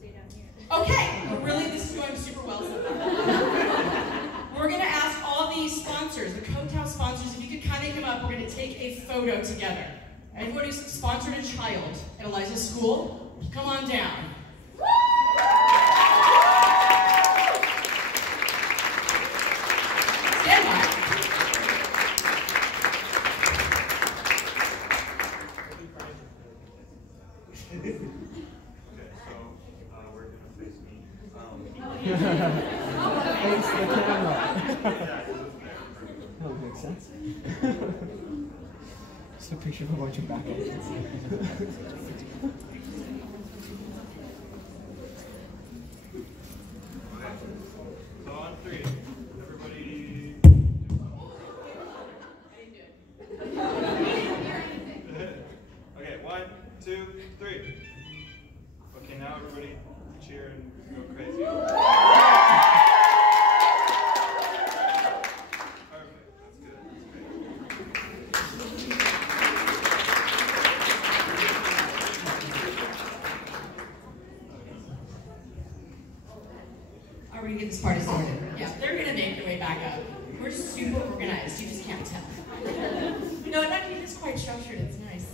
stay down here. Okay, well, really, this is going super well so far. We're going to ask all these sponsors, the Cotow sponsors, if you could kind of come up, we're going to take a photo together. Everyone who's sponsored a child at Eliza's school, come on down. Stand by. Okay, so we're going to face me. Face the camera. Yeah, That would make sense. Just a picture of what your back is. so on three, everybody. Okay, 1, 2, 3. Okay, now everybody cheer and go crazy. Perfect, that's good. That's great. Are we going to get this party started? Yeah, they're going to make their way back up. We're super organized, you just can't tell. No, it actually is quite structured, it's nice.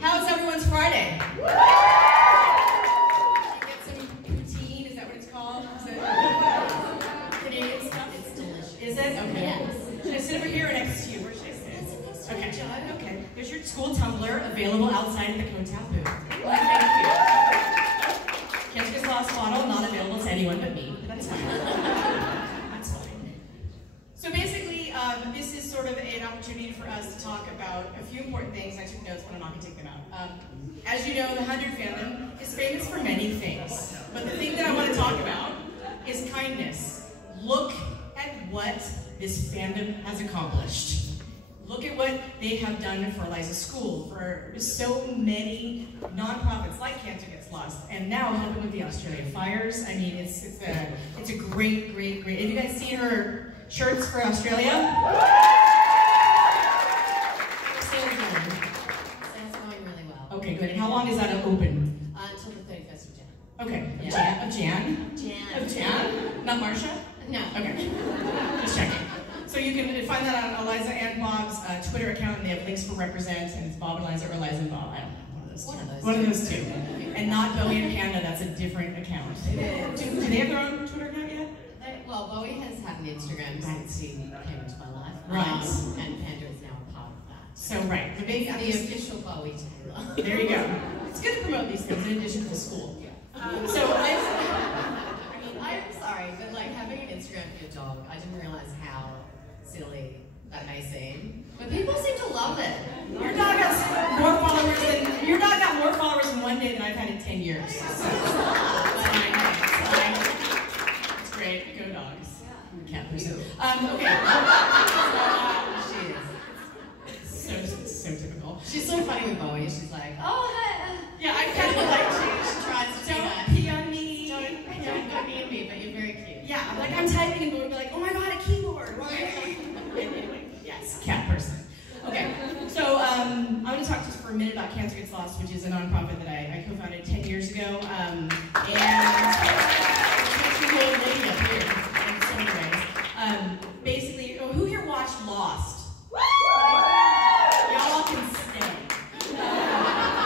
How's everyone's Friday? Did you get some poutine? Is that what it's called? Is it Canadian stuff? It's delicious. Is it? Okay. Yes. Should I sit over here or next to you? Where should I sit? Okay. Okay. There's your school tumbler available outside of the Cotow booth. Well, thank you. Jessica's lost bottle, not available to anyone but me. That's fine. That's fine. So basically, this is sort of an opportunity for us to talk about a few important things. I took notes, but I'm not going to take them out. As you know, the 100 fandom is famous for many things. But the thing that I want to talk about is kindness. Look at what this fandom has accomplished. Look at what they have done for Eliza's school, for so many nonprofits like Cancer Gets Lost, and now helping with the Australian fires. I mean, it's a great. Have you guys seen her shirts for Australia? Sales going really well. Okay, good. And how long is that open? Until the 31st of Jan. Okay, Yeah. Of Jan? Not Marsha? No. Okay, just checking. So you can find that on Eliza and Bob's Twitter account, and they have links for Represent, and it's Bob and Eliza, or Eliza and Bob. I don't know, one of those two. And not Bowie and Panda, that's a different account. Do they have their own Twitter account yet? Well, Bowie has had an Instagram since he came into my life. Right. And Panda is now a part of that. So, right. The official Bowie Taylor. There you go. It's good to promote these things in addition to the school. I'm sorry, but like having an Instagram for your dog, I didn't realize how silly that may seem. But people seem to love it. Your dog got more followers in one day than I've had in 10 years. So, it's great. Go dogs. I'm a cat person. Okay. So typical. She's so funny with Bowie. She's like, oh, hey. Yeah, I kind of like She tries to do that. Don't pee on me. Don't pee on me, but you're very cute. Yeah, like I'm typing and going like, oh my god, a keyboard. Anyway, yes, cat person. Okay, so I'm going to talk just for a minute about Cancer Gets Lost, which is a nonprofit that I co-founded 10 years ago. And basically, who here watched Lost? Y'all can stay.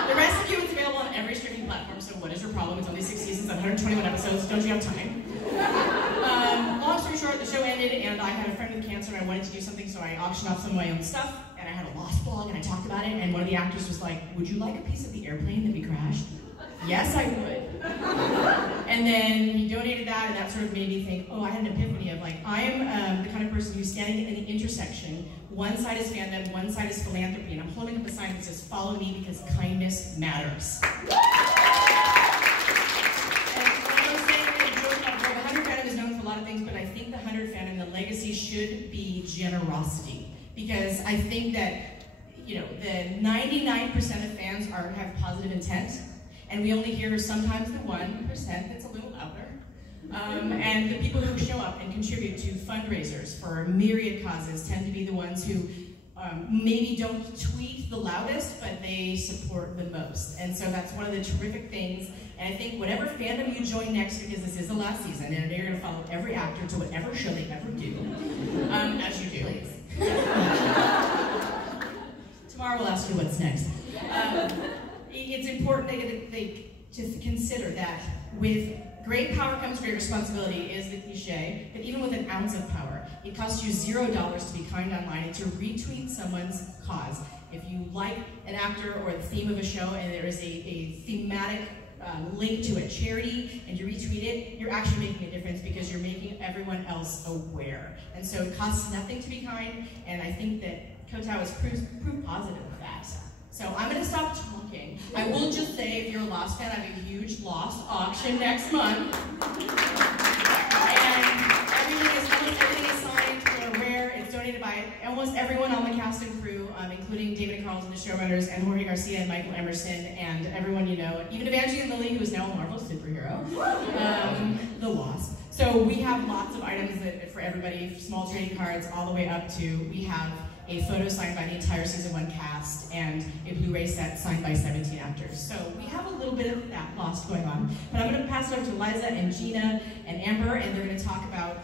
The rest of you, it's available on every streaming platform, so what is your problem? It's only 6 seasons, 121 episodes, don't you have time? Long story short, the show ended, and I had a friend with cancer, and I wanted to do something, so I auctioned off some of my own stuff, and I had a Lost blog, and I talked about it, and one of the actors was like, would you like a piece of the airplane that we crashed? Yes, I would. And then he donated that, and that sort of made me think, oh, I had an epiphany of like, I am the kind of person who's standing in the intersection. One side is fandom, one side is philanthropy, and I'm holding up a sign that says, follow me because kindness matters. But I think the 100 fandom, the legacy should be generosity. Because I think that, you know, the 99% of fans have positive intent, and we only hear sometimes the 1% that's a little louder. And the people who show up and contribute to fundraisers for myriad causes tend to be the ones who maybe don't tweet the loudest, but they support the most. And so that's one of the terrific things. And I think whatever fandom you join next, because this is the last season, and you're going to follow every actor to whatever show they ever do, as you do. Please. Tomorrow we'll ask you what's next. It's important to consider that with great power comes great responsibility is the cliche, but even with an ounce of power, it costs you $0 to be kind online and to retweet someone's cause. If you like an actor or the theme of a show and there is a thematic link to a charity and you retweet it, you're actually making a difference because you're making everyone else aware. And so it costs nothing to be kind, and I think that Kotao is proof positive of that. So I'm going to stop talking. I will just say, if you're a Lost fan, I have a huge Lost auction next month. And everything is signed, they're rare, it's donated by almost everyone on the cast and crew, including David and Carlton, the showrunners, and Jorge Garcia and Michael Emerson, and everyone you know, even Evangeline Lilly, who is now a Marvel superhero, the Wasp. So we have lots of items that, for everybody, small trading cards all the way up to, we have a photo signed by the entire season 1 cast, and a Blu-ray set signed by 17 actors. So we have a little bit of that Lost going on. But I'm going to pass it over to Liza and Gina and Amber, and they're going to talk about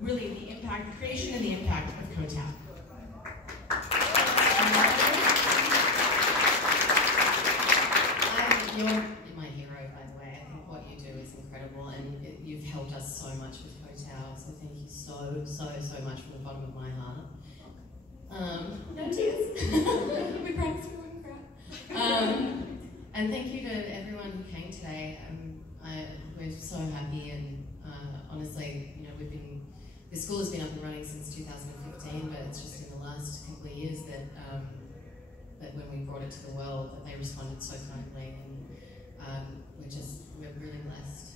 really the impact, the creation and the impact of Kotao. You're my hero, by the way. I think what you do is incredible, and you've helped us so much with Kotao, so thank you so much from the bottom of my heart. No tears. We promise we won't cry. And thank you to everyone who came today. We're so happy, and honestly, you know, the school has been up and running since 2015, but it's just in the last couple of years that that when we brought it to the world, that they responded so kindly, and we're really blessed.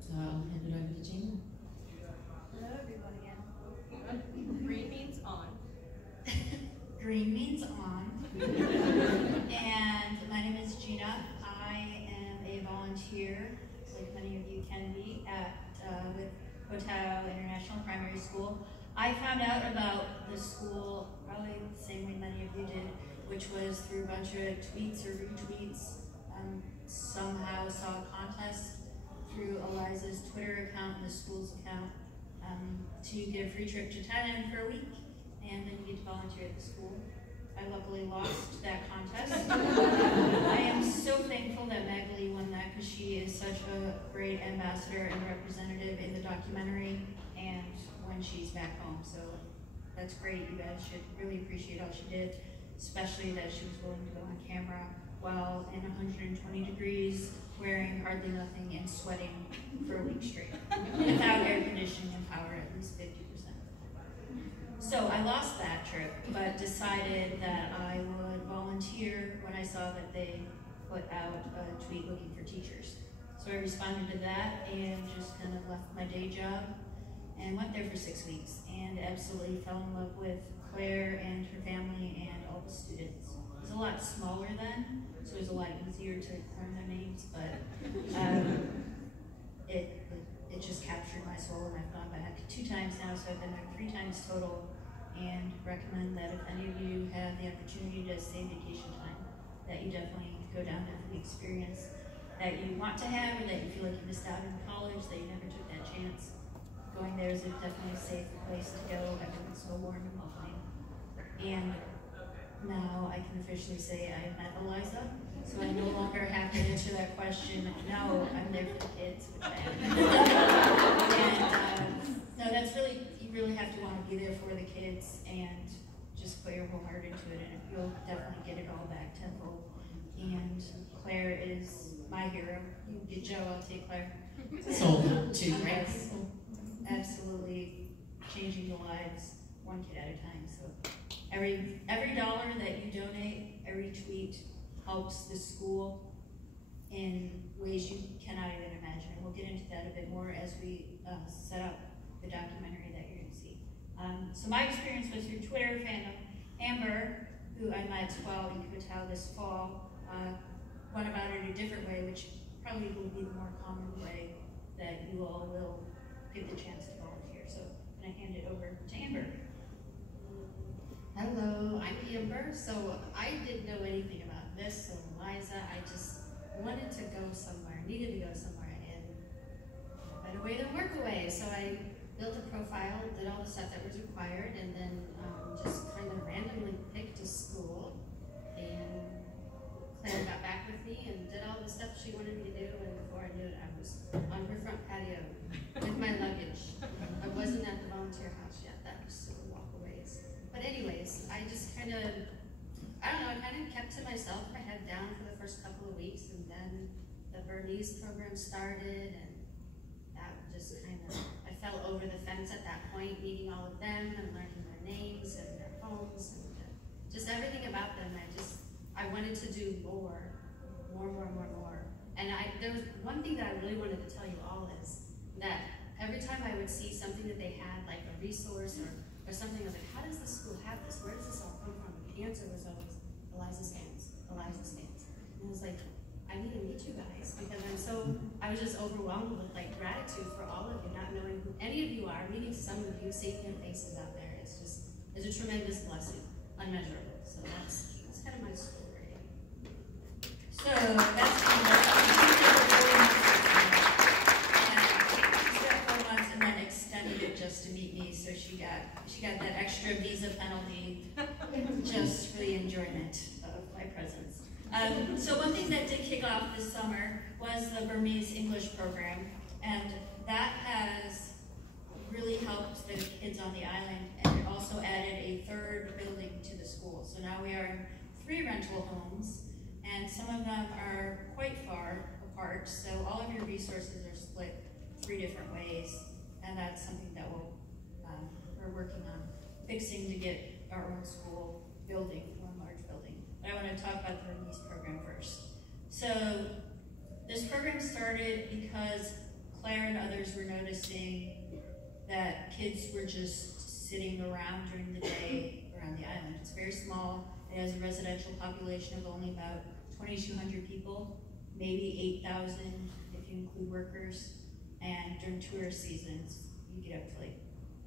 So I'll hand it over to Gina. Hello everyone again. Green means on. Green means on. And my name is Gina. I am a volunteer, like many of you can be, with Kotao International Primary School. I found out about the school probably the same way many of you did, which was through a bunch of tweets or retweets. Somehow saw a contest through Eliza's Twitter account and the school's account to get a free trip to Thailand for a week, and then you get to volunteer at the school. I luckily lost that contest. I am so thankful that Magali won that because she is such a great ambassador and representative in the documentary and when she's back home. So that's great. You guys should really appreciate all she did, especially that she was willing to go on camera while in 120 degrees, wearing hardly nothing and sweating for a week straight without air conditioning and power at least 50%. So I lost that trip, but decided that I would volunteer when I saw that they put out a tweet looking for teachers. So I responded to that and just kind of left my day job and went there for 6 weeks and absolutely fell in love with Claire and her family and all the students. It was a lot smaller then, so it was a lot easier to learn their names, but it just captured my soul, and I've gone back 2 times now, so I've been there 3 times total, and recommend that if any of you have the opportunity to save vacation time, that you definitely go down there for the experience that you want to have, or that you feel like you missed out in college, that you never took that chance. Going there is definitely a safe place to go. Everyone's so warm and welcoming. And now I can officially say I met Eliza, so I no longer have to answer that question. No, I'm there for the kids, which I am. And no, that's really, you really have to want to be there for the kids and just put your whole heart into it, and you'll definitely get it all back tenfold. And Claire is my hero. You get Joe, I'll take Claire. Sold to Right. Absolutely changing the lives one kid at a time. So every dollar that you donate, every tweet helps the school in ways you cannot even imagine. And we'll get into that a bit more as we set up the documentary that you're going to see. So my experience was through Twitter fandom. Amber, who I met while in Kotao this fall, went about it a different way, which probably will be the more common way that you all will get the chance to volunteer. So I'm going to hand it over to Amber. Hello, I'm Amber. So I didn't know anything about this, so Eliza, I just wanted to go somewhere somewhere, needed to go somewhere, and better way than work away. So I built a profile, did all the stuff that was required, and then just kind of randomly picked a school. And Claire got back with me and did all the stuff she wanted me to do, and before I knew it, I was on her front patio with my luggage. I wasn't at the volunteer house yet, that was still walkaways. But anyways, I just kind of, I don't know, I kind of kept to myself, my head down for the first couple of weeks, and then the Burmese program started, and that just kind of, I fell over the fence at that point, meeting all of them and learning their names and their homes, and just everything about them. I wanted to do more. And there was one thing that I really wanted to tell you all is that every time I would see something that they had, like a resource or something, I was like, how does this school have this? Where does this all come from? The answer was always, Eliza stands. And I was like, I need to meet you guys, because I was just overwhelmed with like gratitude for all of you, not knowing who any of you are, meeting some of you, seeing your faces out there. It's a tremendous blessing, unmeasurable. So that's kind of my story. So that's kind of she spent 4 months and then extended it just to meet me. So she got that extra visa penalty just for the enjoyment of my presence. So one thing that did kick off this summer was the Burmese English program, and that has really helped the kids on the island, and it also added a third building to the school. So now we are in 3 rental homes, and some of them are quite far apart, so all of your resources are split 3 different ways, and that's something that we're working on fixing to get our own school building, one large building. But I want to talk about the Burmese program first. So this program started because Claire and others were noticing that kids were just sitting around during the day around the island. It's very small. It has a residential population of only about 2,200 people, maybe 8,000 if you include workers. And during tourist seasons, you get up to like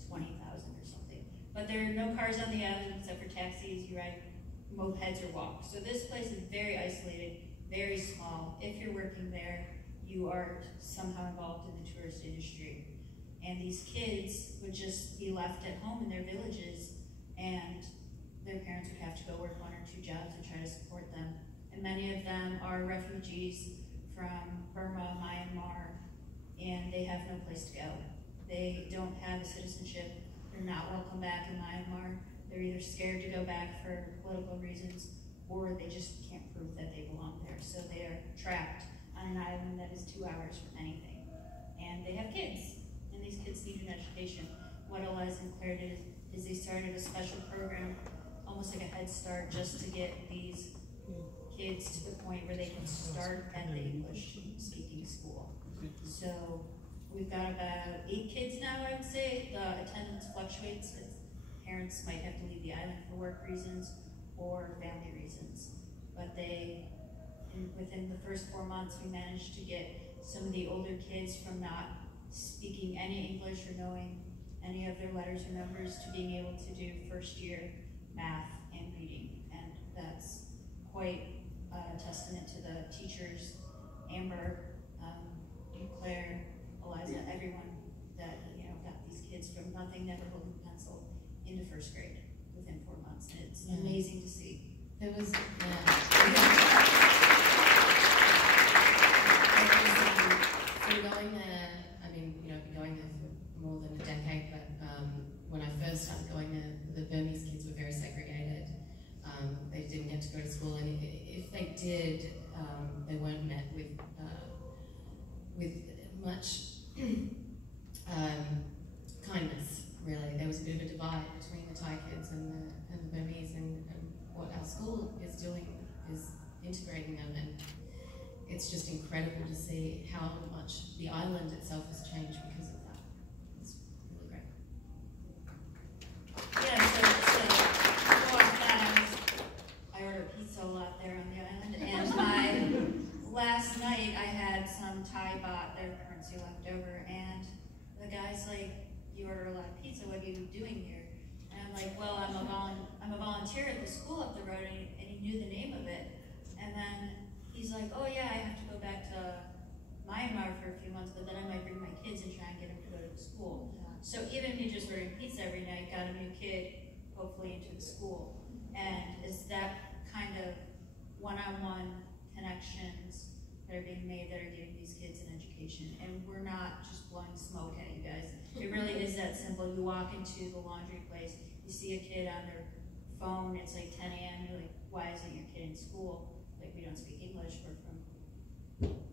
20,000 or something. But there are no cars on the island except for taxis. You ride mopeds or walk. So this place is very isolated, very small. If you're working there, you are somehow involved in the tourist industry. And these kids would just be left at home in their villages, and their parents would have to go work 1 or 2 jobs and try to support them. And many of them are refugees from Burma, Myanmar, and they have no place to go. They don't have a citizenship. They're not welcome back in Myanmar. They're either scared to go back for political reasons, or they just can't prove that they belong there. So they are trapped on an island that is 2 hours from anything. And they have kids, and these kids need an education. What Eliza and Claire did is they started a special program, almost like a Head Start, just to get these kids to the point where they can start at the English-speaking school. So we've got about 8 kids now, I would say. The attendance fluctuates. Parents might have to leave the island for work reasons or family reasons. But within the first 4 months, we managed to get some of the older kids from not speaking any English or knowing any of their letters or numbers to being able to do first year math and reading. And that's quite a testament to the teachers, Amber, Claire, Eliza, everyone that got these kids from nothing, never holding a pencil, into first grade within 4 months. And it's amazing to see. There was, so going there, I mean, going there for more than a decade, but when I first started going there, the Burmese kids were very segregated. They didn't get to go to school, and if they did, they weren't met with much kindness, really. There was a bit of a divide between the Thai kids and the Burmese, and what our school is doing is integrating them, and it's just incredible to see how much the island itself has changed because of that. It's really great. Yeah, so off that, I order pizza a lot there on the island, and last night I had some Thai baht, their currency, left over, and the guy's like, "You order a lot of pizza, what are you doing here?" And I'm like, "Well, I'm a volunteer at the school up the road," and he knew the name of it. And then he's like, "Oh yeah, I have to go back to Myanmar for a few months, but then I might bring my kids and try and get them to go to the school. So even me just ordering pizza every night got a new kid, hopefully, into the school. And it's that kind of one-on-one connections that are being made that are giving these kids an education. And we're not just blowing smoke at you guys. It really is that simple. You walk into the laundry place, you see a kid on their phone, it's like 10 a.m., you're like, why isn't your kid in school? Like, we don't speak English, we're from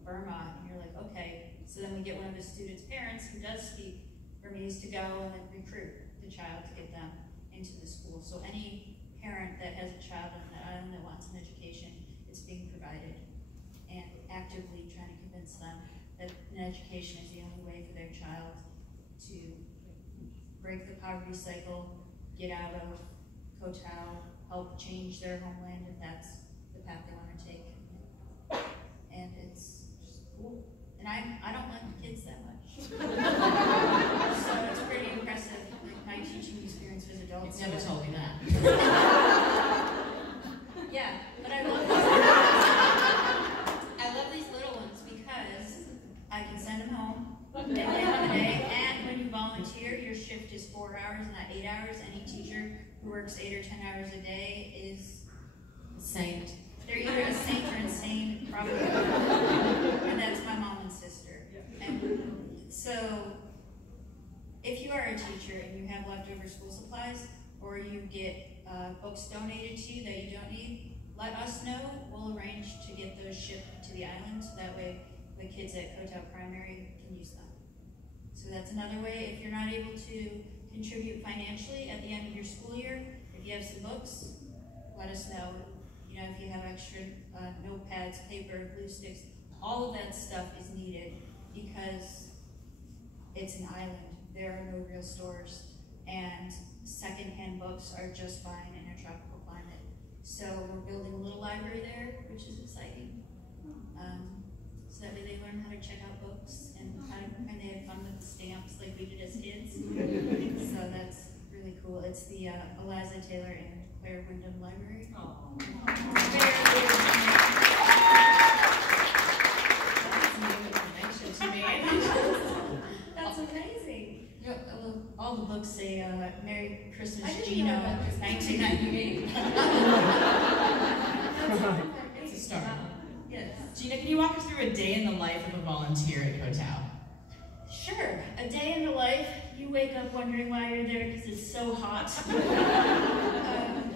Burma. And you're like, okay. So then we get one of the students' parents who does speak Burmese to go and then recruit the child to get them into the school. So any parent that has a child on the island that wants an education, it's being provided, and actively trying to convince them that an education is the only way for their child to break the poverty cycle, get out of Koh Tao, help change their homeland if that's the path they want to take. And it's just cool. And I don't like kids that much. So it's pretty impressive, like my teaching experience with adults. You've never told me that. Yeah, but I love these little ones because I can send them home at the end of the day, and when you volunteer, your shift is 4 hours, not 8 hours. Any teacher who works 8 or 10 hours a day is Saint. they're either a saint or insane, probably. And that's my mom and sister. And so, if you are a teacher and you have leftover school supplies, or you get books donated to you that you don't need, let us know. We'll arrange to get those shipped to the island, so that way the kids at Koh Tao Primary can use them. So that's another way. If you're not able to contribute financially at the end of your school year, if you have some books, let us know. You know, if you have extra notepads, paper, glue sticks, all of that stuff is needed because it's an island. There are no real stores, and secondhand books are just fine in a tropical climate. So we're building a little library there, which is exciting. So that way they learn how to check out books and they have fun with the stamps like we did as kids. So that's really cool. It's the Eliza Taylor and Claire Wyndham Library. That's amazing. You know, all the books say Merry Christmas, Gina, 1998. It's a start. Yes. Gina, can you walk us through a day in the life of a volunteer at Koh Tao? Sure. A day in the life, you wake up wondering why you're there because it's so hot.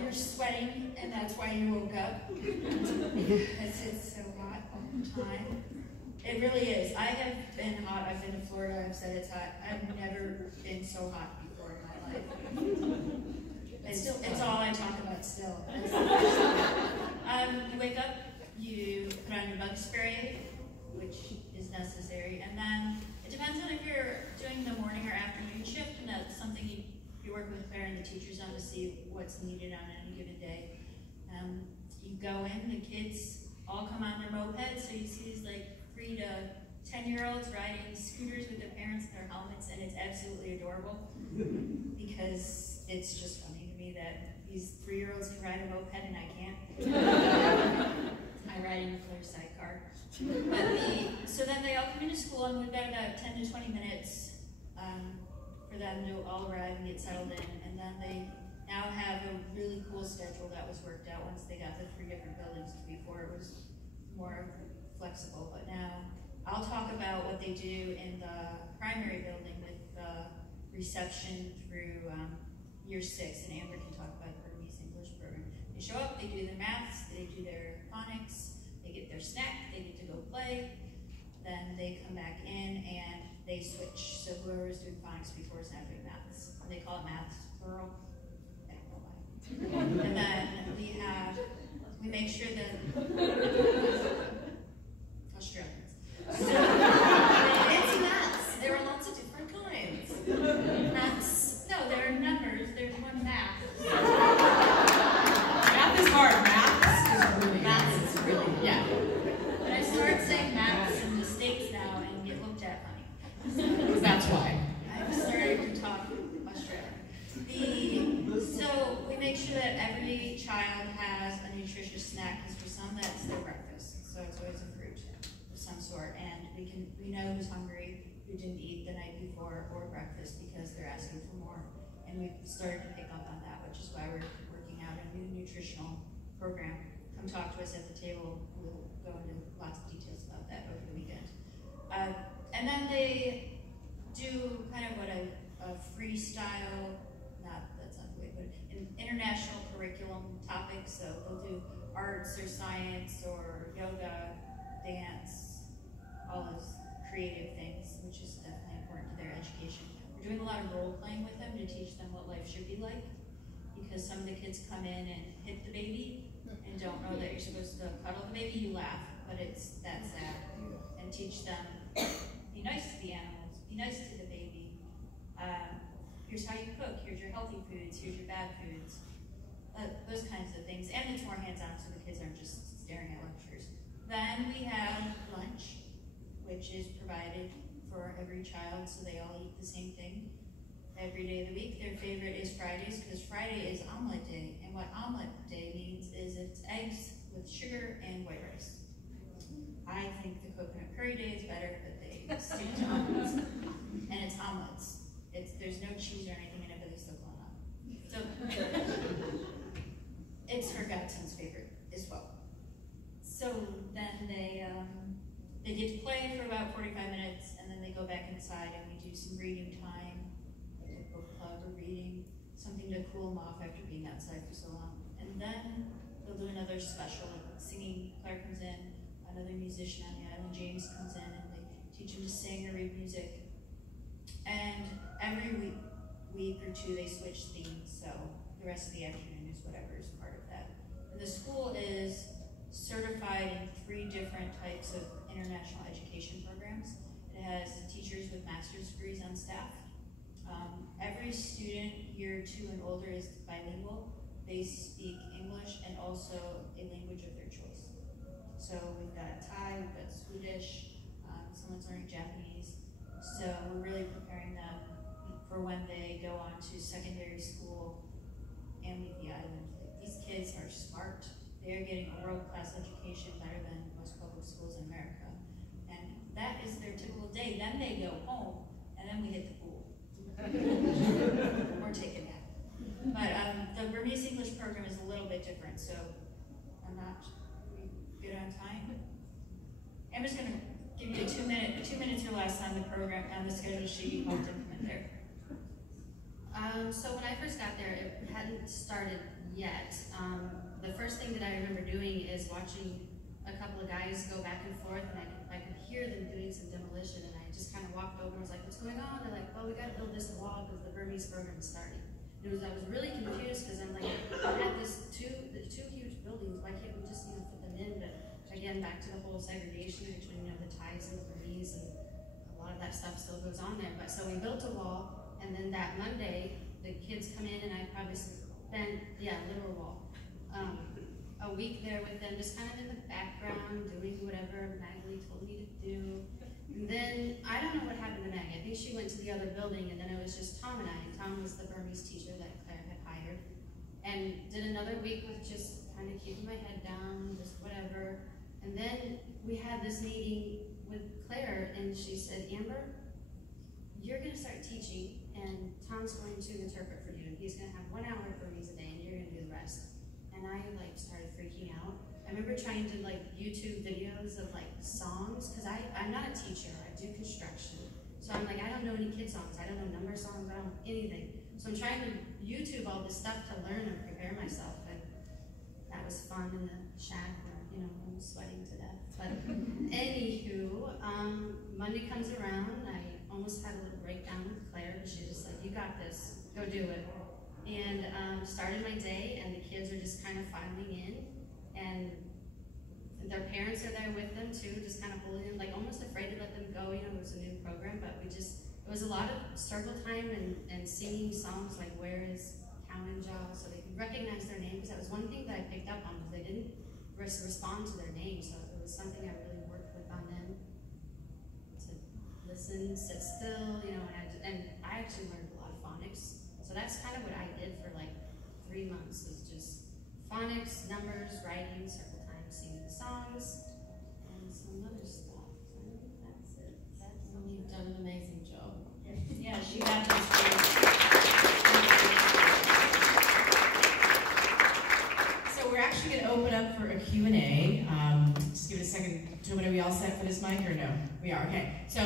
You're sweating, and that's why you woke up. Because it's so hot all the time. It really is. I have been hot. I've been to Florida. I've said it's hot. I've never been so hot before in my life. It's all I talk about still. You wake up, you put on your bug spray, which is necessary, and then it depends on if you're doing the morning or afternoon shift, and that's something you work with Claire and the teachers on to see what's needed on any given day. You go in, the kids all come on their mopeds, so you see these like 3 to 10-year-olds riding scooters with their parents and their helmets, and it's absolutely adorable because it's just funny to me that these 3-year-olds can ride a moped and I can't. I ride in a Claire sidecar. But so then they all come into school, and we've got about 10 to 20 minutes for them to all arrive and get settled in, and then they now have a really cool schedule that was worked out once they got the 3 different buildings. Before it was more flexible, but now I'll talk about what they do in the primary building with the reception through year 6, and Amber can talk about the Burmese English program. They show up, they do their maths, they do their phonics, they get their snack, they get to go play, then they come back in and they switch. So whoever was doing phonics before is now doing maths. They call it maths plural. I don't know why. And then we make sure that Australians. So, It's maths. There are lots of different kinds. maths. No, there are numbers. There's one math. Math is hard. Maths is really, yeah. But I started saying maths in the States now and get looked at funny. That's why. I've started to talk Australian. So we make sure that every child has a nutritious snack, because for some that's their breakfast. So it's always a fruit of some sort. sort, and we know who's hungry, who didn't eat the night before or breakfast because they're asking for more. And we've started to pick up on that, which is why we're working out a new nutritional program. Come talk to us at the table. We'll go into lots of details about that over the weekend. And then they do kind of what a freestyle, that's not the way, but an international curriculum topic. So they'll do arts or science or yoga, dance, all those creative things, which is definitely important to their education. We're doing a lot of role playing with them to teach them what life should be like, because some of the kids come in and hit the baby and don't know that you're supposed to cuddle the baby. You laugh, but it's that sad. And teach them, be nice to the animals, be nice to the baby. Here's how you cook, here's your healthy foods, here's your bad foods. Those kinds of things. And it's more hands-on so the kids aren't just staring at lectures. Then we have lunch, which is provided for every child so they all eat the same thing every day of the week. Their favorite is Fridays because Friday is omelet day. And what omelet day means is it's eggs with sugar and white rice. I think the coconut curry day is better, but they stick to omelets. And it's omelets. There's no cheese or anything in it, but they still call it omelet. So it's her godson's favorite as well. So then they get to play for about 45 minutes, and then they go back inside and we do some reading time, like a book club or reading, something to cool them off after being outside for so long. And then they'll do another special, like singing. Claire comes in, another musician on the island, James, comes in, and they teach them to sing or read music. And every week or two they switch themes, so the rest of the afternoon is whatever is part of that. And the school is certified in 3 different types of international education programs. It has teachers with master's degrees on staff. Every student year 2 and older is bilingual. They speak English and also a language of their choice. So we've got Thai, we've got Swedish, someone's learning Japanese. So we're really preparing them for when they go on to secondary school and leave the island. Like, these kids are smart. They're getting a world-class education better than most public schools in America. And that is their typical day. Then they go home, and then we hit the pool. Or take a nap. But the Burmese English program is a little bit different, so we good on time? I'm just gonna give you a 2 minutes or less on the program, on the schedule sheet you helped implement there. So when I first got there, it hadn't started yet. The first thing that I remember doing is watching a couple of guys go back and forth, and I could hear them doing some demolition, and I just kind of walked over and was like, what's going on? They're like, well, we got to build this wall because the Burmese program is starting. I was really confused because I'm like, I had the two huge buildings, why can't we just put them in? But again, back to the whole segregation between the Thais and the Burmese, and a lot of that stuff still goes on there. But so we built a wall, and then that Monday, the kids come in, and I probably spent, literal wall, a week there with them, just kind of in the background, doing whatever Maggie told me to do. And then, I don't know what happened to Maggie. I think she went to the other building, and then it was just Tom and I. And Tom was the Burmese teacher that Claire had hired. And did another week with just kind of keeping my head down, just whatever. And then we had this meeting with Claire, and she said, Amber, you're going to start teaching, and Tom's going to interpret for you, and he's going to have 1 hour of Burmese a day, and you're going to do the rest. And I started freaking out. I remember trying to YouTube videos of songs, because I'm not a teacher, I do construction. So I'm like, I don't know any kid songs, I don't know number songs, I don't know anything. So I'm trying to YouTube all this stuff to learn and prepare myself, and that was fun in the shack where, I'm sweating to death. But anywho, Monday comes around, I almost had a little breakdown with Claire, but she was just like, you got this, go do it. And started my day, and the kids are just kind of filing in, and their parents are there with them too, just kind of holding them, almost afraid to let them go. It was a new program, but it was a lot of circle time and singing songs like Where is Cowanjaw, so they could recognize their name, because that was one thing that I picked up on, because they didn't respond to their name, so it was something I really worked with on them, to listen, sit still, and I actually learned a lot of phonics. So that's kind of what I did for 3 months, was just phonics, numbers, writing, circle time, singing songs, and some other stuff. done an amazing job. Yeah, she got this. So we're actually going to open up for a Q&A. Just give it a second. Are we all set for this mic or no? We are, okay. So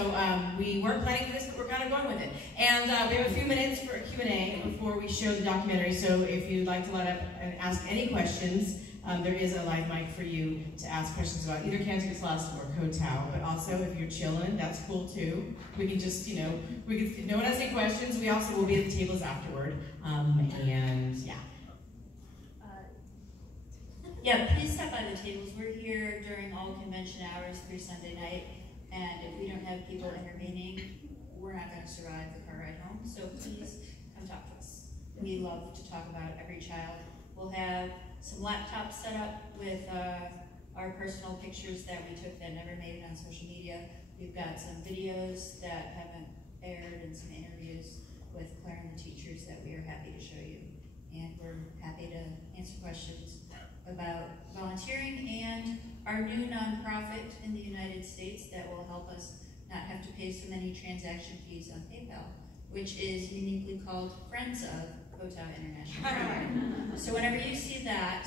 we weren't planning for this, but we're kind of going with it. And we have a few minutes for a Q&A before we show the documentary. So if you'd like to let up and ask any questions, there is a live mic for you to ask questions about either Canticus Lost or Kotao. But also, if you're chilling, that's cool too. We can just, you know, if no one has any questions, we also will be at the tables afterward. And yeah. Yeah, please stop by the tables. We're here during all convention hours through Sunday night, and if we don't have people intervening, we're not going to survive the car ride home. So please come talk to us. We love to talk about every child. We'll have some laptops set up with our personal pictures that we took that never made it on social media. We've got some videos that haven't aired and some interviews with Claire and the teachers that we are happy to show you. And we're happy to answer questions about volunteering and our new nonprofit in the United States that will help us not have to pay so many transaction fees on PayPal, which is uniquely called Friends of Kotao International. So whenever you see that,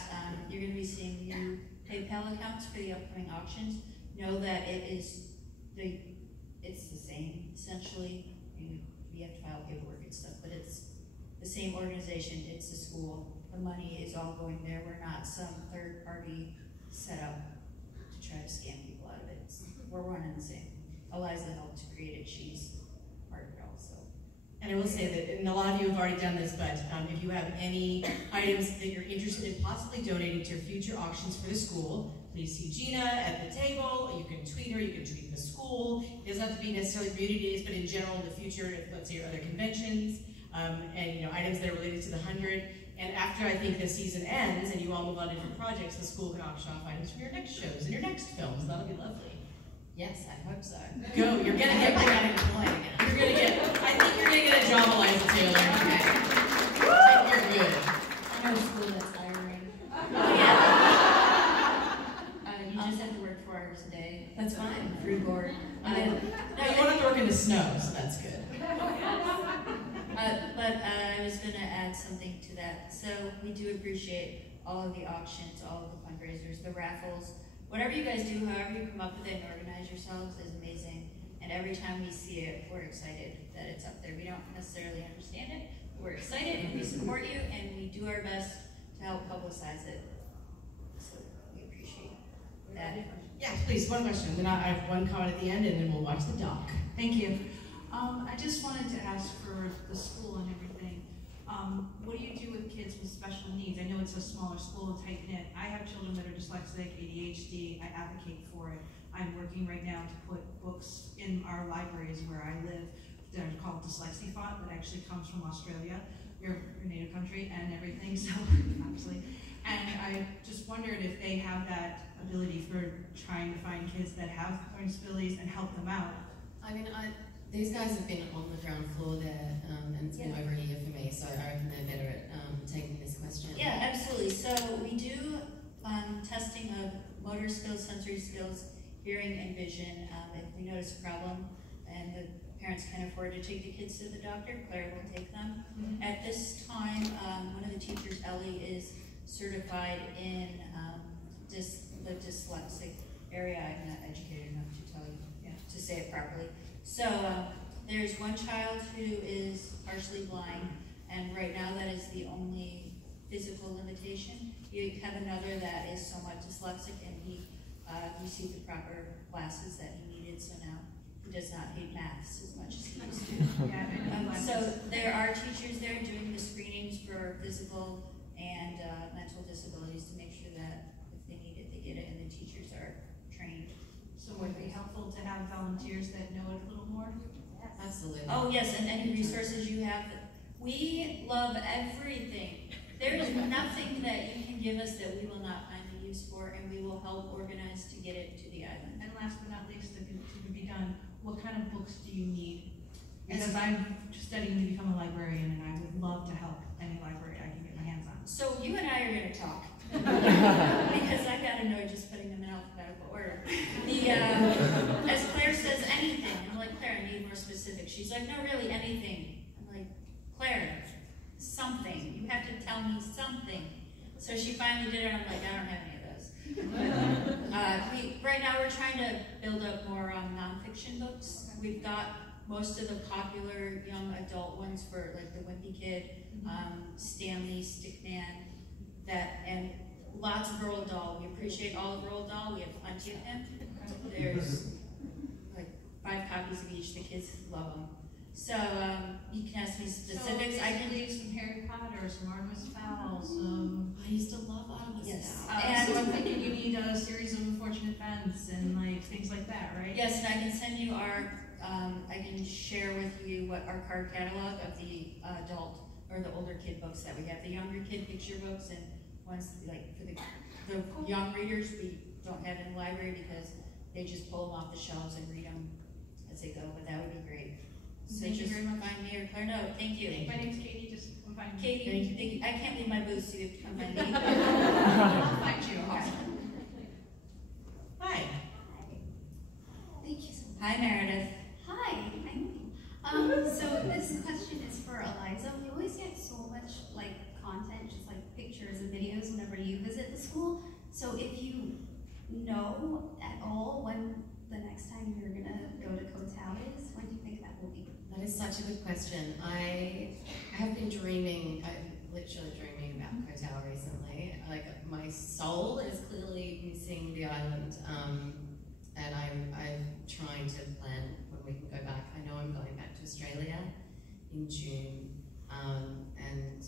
you're going to be seeing new PayPal accounts for the upcoming auctions. Know that it's the same, essentially. We have to file paperwork and stuff, but it's the same organization, it's the school. The money is all going there. We're not some third party set up to try to scam people out of it. We're running the same. Eliza helped create it. She's part of it also. And I will say that, and a lot of you have already done this, but if you have any items that you're interested in possibly donating to future auctions for the school, please see Gina at the table. You can tweet her, you can tweet the school. It doesn't have to be necessarily community days, but in general in the future, if, let's say your other conventions, and you know, items that are related to the 100. And after I think the season ends and you all move on to different projects, the school can auction off items for your next shows and your next films. That'll be lovely. Yes, I hope so. Go, you're gonna get you're gonna get, I think you're gonna get a job, Eliza Taylor. Okay. You're good. I know a school that's hiring. Oh yeah. You just have to work 4 hours a day. That's fine. Free board. No, you won't have to work in the snow, so that's good. But I was going to add something to that. So we do appreciate all of the auctions, all of the fundraisers, the raffles. Whatever you guys do, however you come up with it and organize yourselves is amazing. And every time we see it, we're excited that it's up there. We don't necessarily understand it, but we're excited and we support you and we do our best to help publicize it. So we appreciate that. Yeah, please, one question. Then I have one comment at the end and then we'll watch the doc. Thank you. I just wanted to ask for the school and everything. What do you do with kids with special needs? I know it's a smaller school, tight-knit. I have children that are dyslexic, ADHD. I advocate for it. I'm working right now to put books in our libraries where I live that are called Dyslexifont, that actually comes from Australia, your native country, and everything, so obviously. And I just wondered if they have that ability for trying to find kids that have learning disabilities and help them out. I mean, these guys have been on the ground floor there, and it's been over a year for me, so I reckon they're better at taking this question. Yeah, absolutely. So we do testing of motor skills, sensory skills, hearing, and vision. If we notice a problem and the parents can't afford to take the kids to the doctor, Claire will take them. Mm-hmm. At this time, one of the teachers, Ellie, is certified in the dyslexic area. I'm not educated enough to tell you, to say it properly. So there's one child who is partially blind, and right now that is the only physical limitation. You have another that is somewhat dyslexic, and he received the proper classes that he needed, so now he does not hate maths as much as he used to. So there are teachers there doing the screenings for physical and mental disabilities to make sure that if they need it, they get it, and the teachers are trained. So would it be helpful to have volunteers that know it a little more? Yes. Absolutely. Oh yes, and any resources you have. We love everything. There is nothing that you can give us that we will not find a use for, and we will help organize to get it to the island. And last but not least, to be done, what kind of books do you need? Because I'm studying to become a librarian, and I would love to help any library I can get my hands on. So you and I are going to talk. Because I got annoyed just putting them in alphabetical order. As Claire says, anything. I'm like, Claire, I need more specifics. She's like, no, really, anything. I'm like, Claire, something. You have to tell me something. So she finally did it, and I'm like, I don't have any of those. Right now we're trying to build up more nonfiction books. We've got most of the popular young adult ones for like the Wimpy Kid, Stanley, Stickman, and lots of Roald Dahl. We appreciate all of Roald Dahl. We have plenty of him. There's like 5 copies of each. The kids love them. So you can ask me specifics. So I can leave some Harry Potter, some Artemis Fowl, I used to love Artemis Yes. Fowl. and so I'm thinking you need a series of Unfortunate Events and like things like that, right? Yes, and I can send you our. I can share with you what our card catalog of the adult or the older kid books that we have. The younger kid picture books and ones like for the young readers we don't have in the library because they just pull them off the shelves and read them as they go. But that would be great. So Thank you just very much. find me or Claire. No, thank you. My name's Katie, just come find me. Katie, thank you. I can't leave my booth, so you have to come find me. I'll find you. Awesome. Hi. Thank you so much. Hi, Meredith. Hi. So this question is for Eliza. We always get so much like content, just like pictures and videos whenever you visit the school. So if you know at all when the next time you're gonna go to Kotal is, when do you think that will be? That is such a good question. I have been dreaming, literally dreaming about Kotal recently. Like, my soul is clearly missing the island, and I'm trying to plan when we can go back. I know I'm going back to Australia in June, and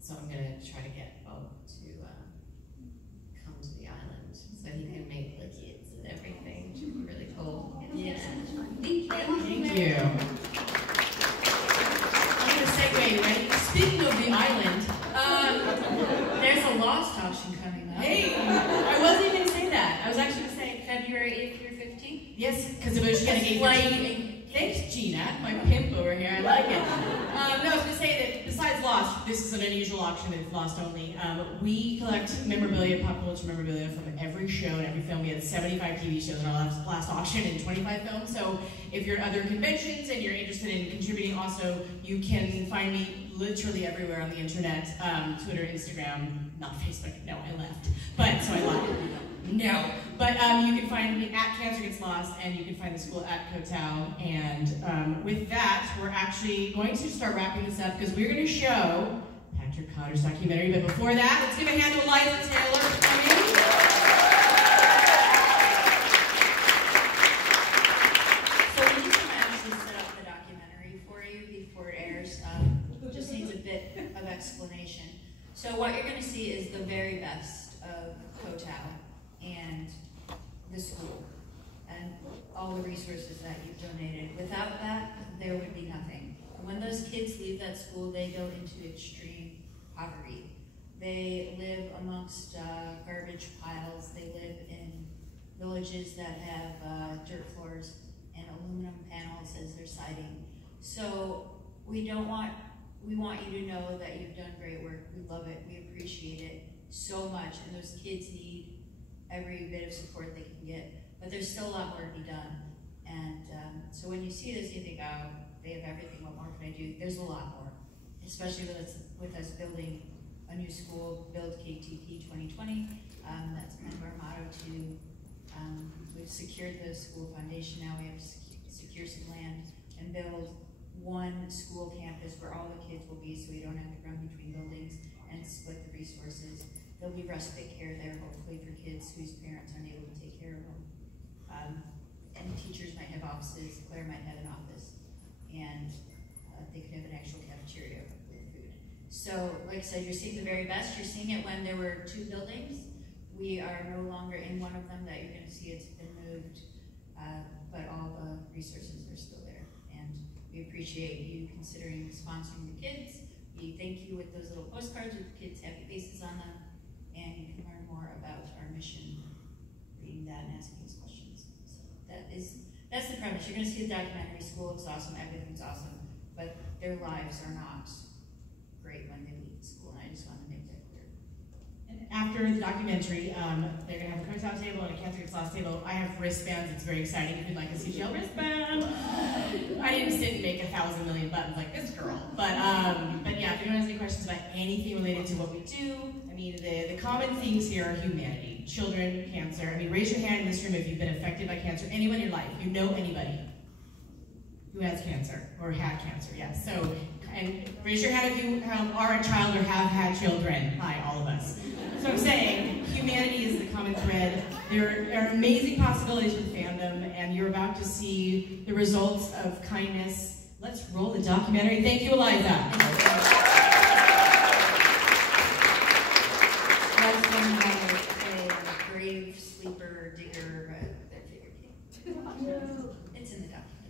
so I'm going to try to get Bob to come to the island so he can meet the kids and everything, which would be really cool. Yeah. Thank you. Thank you. I'm going to segue, ready? Speaking of the island, There's a Lost auction coming up. hey, I wasn't even going to say that. I was actually going to say, February 8th through 15th. yes, because it was getting a Flight. Thanks, Gina, my pimp over here. I like it. No, I was going to say that besides Lost, this is an unusual auction. It's Lost only. We collect memorabilia, pop culture memorabilia from every show and every film. We had 75 TV shows in our last auction and 25 films. So if you're at other conventions and you're interested in contributing, also you can find me literally everywhere on the internet, Twitter, Instagram, not Facebook. No, I left. But so I lied. No, but you can find me at Cancer Gets Lost, and you can find the school at Kotal. And with that, we're actually going to start wrapping this up because we're going to show Patrick Cotter's documentary. But before that, let's give a hand to Eliza Taylor for coming. So we just want to actually set up the documentary for you before it airs. Just needs a bit of explanation. So what you're going to see is the very best of Kotal and the school and all the resources that you've donated. Without that, there would be nothing. When those kids leave that school, they go into extreme poverty. They live amongst garbage piles. They live in villages that have dirt floors and aluminum panels as their siding. So we want you to know that you've done great work. We love it. We appreciate it so much. And those kids need every bit of support they can get. But there's still a lot more to be done. And so when you see this, you think, oh, they have everything. What more can I do? There's a lot more, especially with us building a new school, Build KTP 2020. That's kind of our motto too. We've secured the school foundation. Now we have to secure some land and build one school campus where all the kids will be, so we don't have to run between buildings and split the resources. There'll be respite care there, hopefully, for kids whose parents aren't able to take care of them. And teachers might have offices. Claire might have an office, and they could have an actual cafeteria with food. So, like I said, you're seeing the very best. You're seeing it when there were 2 buildings. We are no longer in one of them that you're going to see. It's been moved, but all the resources are still there. And we appreciate you considering sponsoring the kids. We thank you with those little postcards with the kids' happy faces on them. And you can learn more about our mission, reading that and asking us questions. So that's the premise. You're going to see the documentary. School looks awesome. Everything's awesome. But their lives are not great when they leave school. And I just want to make that clear. And after documentary. They're gonna have a Coach House table and a Cancer Gets Lost table. I have wristbands. It's very exciting. If you'd like a CGL wristband, I didn't sit and make 1,000 million buttons like this girl. But yeah, if anyone has any questions about anything related to what we do, I mean, the common themes here are humanity, children, cancer. I mean, raise your hand in this room if you've been affected by cancer. Anyone in your life, you know anybody who has cancer or had cancer? Yes. So, and raise your hand if you are a child or have had children. Hi, all of us. So I'm saying, humanity is the common thread. There are amazing possibilities with fandom, and you're about to see the results of kindness. Let's roll the documentary. Thank you, Eliza. That's one of a grave sleeper digger, but they're figured. It's in the documentary.